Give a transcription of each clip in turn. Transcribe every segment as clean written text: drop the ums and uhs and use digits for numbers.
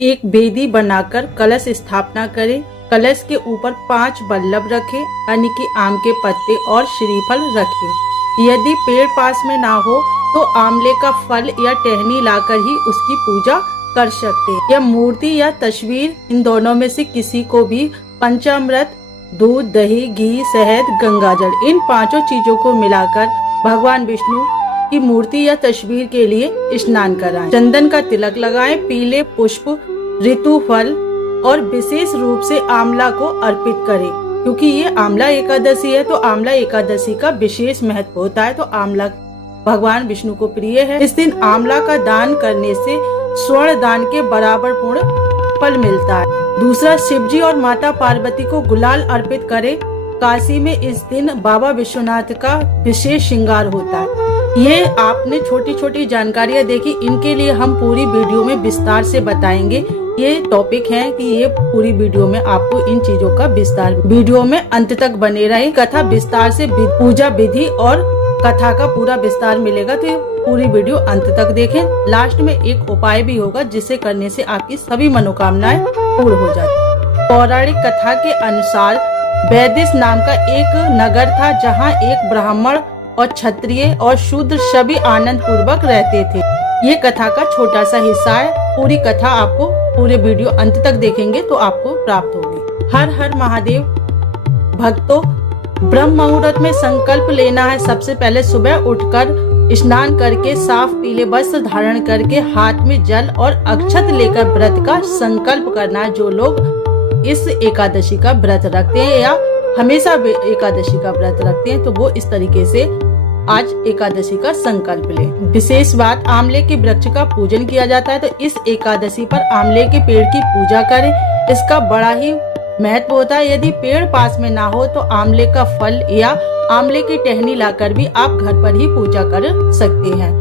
एक बेदी बनाकर कलश स्थापना करें। कलश के ऊपर 5 बल्लभ रखें, यानी कि आम के पत्ते और श्रीफल रखें। यदि पेड़ पास में ना हो तो आमले का फल या टहनी लाकर ही उसकी पूजा कर सकते हैं। यह मूर्ति या तस्वीर, इन दोनों में से किसी को भी पंचामृत, दूध, दही, घी, शहद, गंगाजल, इन 5 चीजों को मिलाकर भगवान विष्णु की मूर्ति या तस्वीर के लिए स्नान कराएं। चंदन का तिलक लगाएं, पीले पुष्प, ऋतु फल और विशेष रूप से आंवला को अर्पित करें। क्योंकि ये आंवला एकादशी है तो आंवला एकादशी का विशेष महत्व होता है, तो आंवला भगवान विष्णु को प्रिय है। इस दिन आंवला का दान करने से स्वर्ण दान के बराबर पूर्ण फल मिलता है। दूसरा, शिवजी और माता पार्वती को गुलाल अर्पित करें। काशी में इस दिन बाबा विश्वनाथ का विशेष श्रृंगार होता है। ये आपने छोटी छोटी जानकारियां देखी, इनके लिए हम पूरी वीडियो में विस्तार से बताएंगे। ये टॉपिक है कि ये पूरी वीडियो में आपको इन चीजों का विस्तार, वीडियो में अंत तक बने रहे। कथा विस्तार से पूजा विधि और कथा का पूरा विस्तार मिलेगा, तो ये पूरी वीडियो अंत तक देखें। लास्ट में एक उपाय भी होगा जिसे करने से आपकी सभी मनोकामनाएं पूर्ण हो जाती। पौराणिक कथा के अनुसार वैदिश नाम का एक नगर था, जहाँ एक ब्राह्मण और क्षत्रिय और शूद्र सभी आनंद पूर्वक रहते थे। ये कथा का छोटा सा हिस्सा है। पूरी कथा आपको पूरे वीडियो अंत तक देखेंगे तो आपको प्राप्त होगी। हर हर महादेव भक्तों, ब्रह्म मुहूर्त में संकल्प लेना है। सबसे पहले सुबह उठकर स्नान करके साफ पीले वस्त्र धारण करके हाथ में जल और अक्षत लेकर व्रत का संकल्प करना है। जो लोग इस एकादशी का व्रत रखते हैं या हमेशा एकादशी का व्रत रखते हैं तो वो इस तरीके से आज एकादशी का संकल्प ले। विशेष बात, आंवले के वृक्ष का पूजन किया जाता है, तो इस एकादशी पर आंवले के पेड़ की पूजा करें। इसका बड़ा ही महत्व होता है। यदि पेड़ पास में ना हो तो आंवले का फल या आंवले की टहनी लाकर भी आप घर पर ही पूजा कर सकते हैं।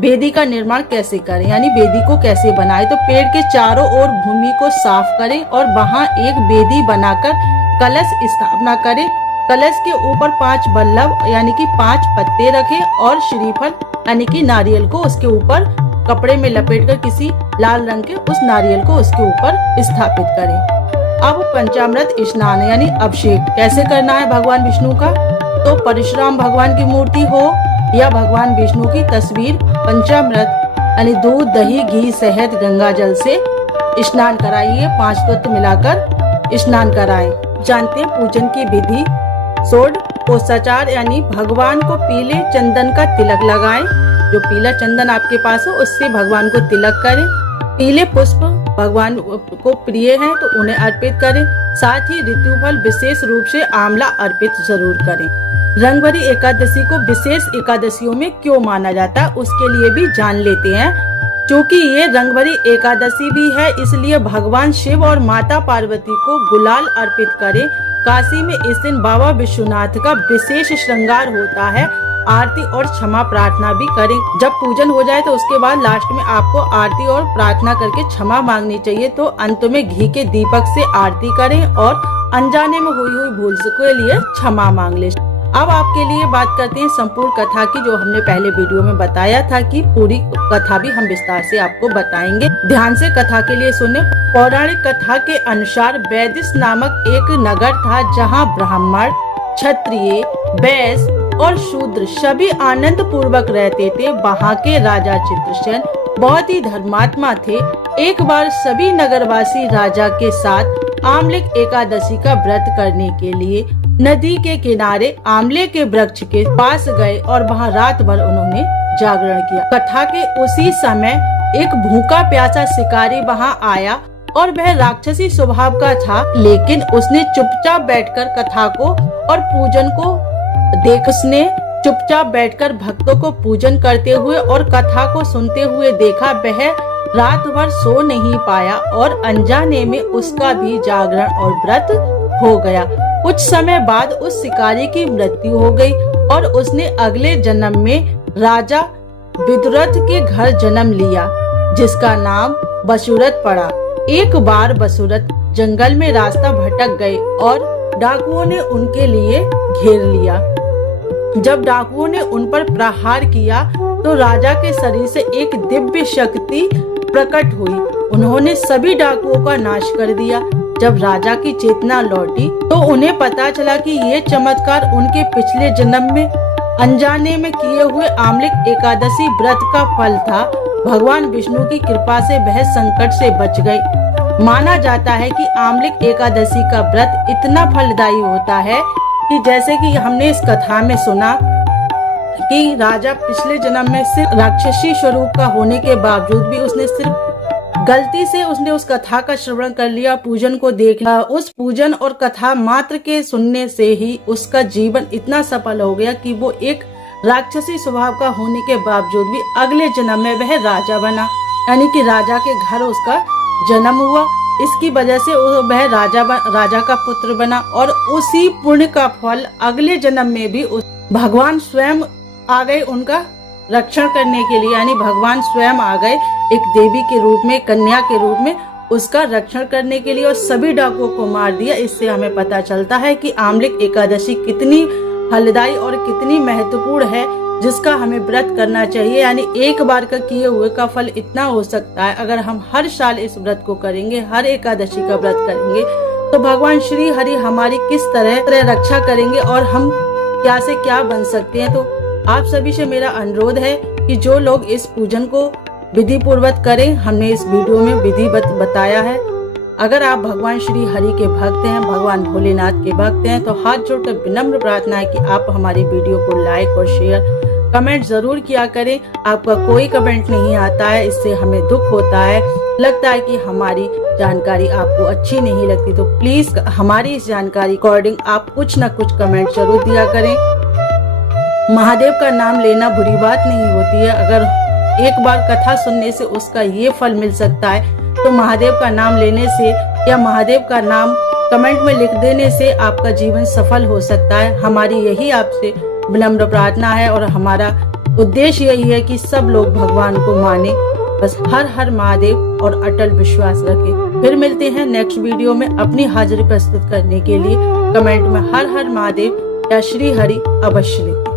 बेदी का निर्माण कैसे करें, यानी बेदी को कैसे बनाएं, तो पेड़ के चारों ओर भूमि को साफ करें और वहाँ एक बेदी बनाकर कलश स्थापना करें। कलश के ऊपर 5 बल्लभ यानी कि 5 पत्ते रखें और श्रीफल यानी कि नारियल को उसके ऊपर कपड़े में लपेटकर किसी लाल रंग के उस नारियल को उसके ऊपर स्थापित करें। अब पंचामृत स्नान यानी अभिषेक कैसे करना है भगवान विष्णु का, तो परशुराम भगवान की मूर्ति हो या भगवान विष्णु की तस्वीर, पंचामृत यानी दूध, दही, घी, शहद, गंगाजल से स्नान कराइए। 5 तत्व मिलाकर स्नान कराएं। जानते हैं पूजन की विधि। षोडशोपचार यानी भगवान को पीले चंदन का तिलक लगाएं। जो पीला चंदन आपके पास हो उससे भगवान को तिलक करें। पीले पुष्प भगवान को प्रिय हैं तो उन्हें अर्पित करें। साथ ही ऋतुफल विशेष रूप से आंवला अर्पित जरूर करें। रंगभरी एकादशी को विशेष एकादशियों में क्यों माना जाता है उसके लिए भी जान लेते हैं। क्योंकि ये रंगभरी एकादशी भी है, इसलिए भगवान शिव और माता पार्वती को गुलाल अर्पित करें। काशी में इस दिन बाबा विश्वनाथ का विशेष श्रृंगार होता है। आरती और क्षमा प्रार्थना भी करें। जब पूजन हो जाए तो उसके बाद लास्ट में आपको आरती और प्रार्थना करके क्षमा मांगनी चाहिए। तो अंत में घी के दीपक से आरती करें और अनजाने में हुई भूल के लिए क्षमा मांग ले। अब आपके लिए बात करते हैं संपूर्ण कथा की, जो हमने पहले वीडियो में बताया था कि पूरी कथा भी हम विस्तार से आपको बताएंगे। ध्यान से कथा के लिए सुने। पौराणिक कथा के अनुसार वैदिश नामक एक नगर था, जहां ब्राह्मण, क्षत्रिय, वैश्य और शूद्र सभी आनंद पूर्वक रहते थे। वहां के राजा चित्रसेन बहुत ही धर्मात्मा थे। एक बार सभी नगरवासी राजा के साथ आंवलिक एकादशी का व्रत करने के लिए नदी के किनारे आंवले के वृक्ष के पास गए और वहां रात भर उन्होंने जागरण किया। कथा के उसी समय एक भूखा प्यासा शिकारी वहां आया और वह राक्षसी स्वभाव का था, लेकिन उसने चुपचाप बैठकर कथा को और पूजन को उसने चुपचाप बैठकर भक्तों को पूजन करते हुए और कथा को सुनते हुए देखा। वह रात भर सो नहीं पाया और अनजाने में उसका भी जागरण और व्रत हो गया। कुछ समय बाद उस शिकारी की मृत्यु हो गई और उसने अगले जन्म में राजा विदुरथ के घर जन्म लिया, जिसका नाम बसुरथ पड़ा। एक बार बसुरथ जंगल में रास्ता भटक गए और डाकुओं ने उनके लिए घेर लिया। जब डाकुओं ने उन पर प्रहार किया तो राजा के शरीर से एक दिव्य शक्ति प्रकट हुई। उन्होंने सभी डाकुओं का नाश कर दिया। जब राजा की चेतना लौटी तो उन्हें पता चला कि ये चमत्कार उनके पिछले जन्म में अनजाने में किए हुए आमलिक एकादशी व्रत का फल था। भगवान विष्णु की कृपा से वह संकट से बच गए। माना जाता है कि आमलिक एकादशी का व्रत इतना फलदायी होता है कि जैसे कि हमने इस कथा में सुना कि राजा पिछले जन्म में सिर्फ राक्षसी स्वरूप का होने के बावजूद भी उसने सिर्फ गलती से उसने उस कथा का श्रवण कर लिया, पूजन को देख लिया। उस पूजन और कथा मात्र के सुनने से ही उसका जीवन इतना सफल हो गया कि वो एक राक्षसी स्वभाव का होने के बावजूद भी अगले जन्म में वह राजा बना, यानी कि राजा के घर उसका जन्म हुआ। इसकी वजह से वह राजा का पुत्र बना और उसी पुण्य का फल अगले जन्म में भी भगवान स्वयं आ गए उनका रक्षण करने के लिए, यानी भगवान स्वयं आ गए एक देवी के रूप में, कन्या के रूप में उसका रक्षण करने के लिए और सभी डाकुओं को मार दिया। इससे हमें पता चलता है कि आमलिक एकादशी कितनी फलदायी और कितनी महत्वपूर्ण है, जिसका हमें व्रत करना चाहिए। यानी एक बार का किए हुए का फल इतना हो सकता है। अगर हम हर साल इस व्रत को करेंगे, हर एकादशी का व्रत करेंगे, तो भगवान श्री हरि हमारी किस तरह रक्षा करेंगे और हम क्या से क्या बन सकते हैं। तो आप सभी से मेरा अनुरोध है कि जो लोग इस पूजन को विधि पूर्वक करें। हमने इस वीडियो में विधि बताया है। अगर आप भगवान श्री हरि के भक्त हैं, भगवान भोलेनाथ के भक्त हैं, तो हाथ जोड़कर विनम्र प्रार्थना है कि आप हमारी वीडियो को लाइक और शेयर कमेंट जरूर किया करें। आपका कोई कमेंट नहीं आता है, इससे हमें दुख होता है, लगता है कि हमारी जानकारी आपको अच्छी नहीं लगती। तो प्लीज हमारी इस जानकारी अकॉर्डिंग आप कुछ न कुछ कमेंट जरूर दिया करें। महादेव का नाम लेना बुरी बात नहीं होती है। अगर एक बार कथा सुनने से उसका ये फल मिल सकता है, तो महादेव का नाम लेने से या महादेव का नाम कमेंट में लिख देने से आपका जीवन सफल हो सकता है। हमारी यही आपसे विनम्र प्रार्थना है और हमारा उद्देश्य यही है कि सब लोग भगवान को माने। बस हर हर महादेव और अटल विश्वास रखें। फिर मिलते हैं नेक्स्ट वीडियो में अपनी हाजिरी प्रस्तुत करने के लिए। कमेंट में हर हर महादेव या श्री हरि अवश्य लिखें।